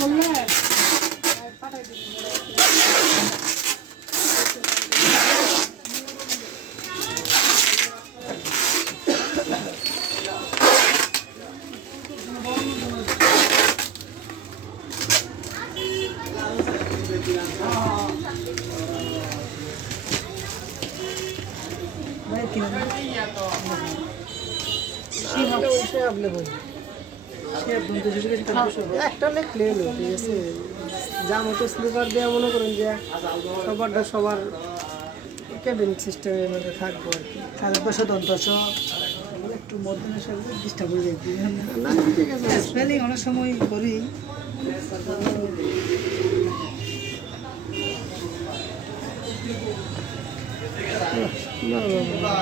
করলে পাঠাই দিবি। একটা লেখলে হলো, ঠিক আছে। যা মতো স্লিপার দেওয়া মনে করেন যে সবারটা সবার ক্যাবিন সিস্টেমের মধ্যে থাকবো আর কি। তাহলে তো স্বতন্ত্র একটু মধ্যমের সাথে ডিস্টার্ব হয়ে যায়। না ঠিক আছে, স্পেলিং অনেক সময় করি। না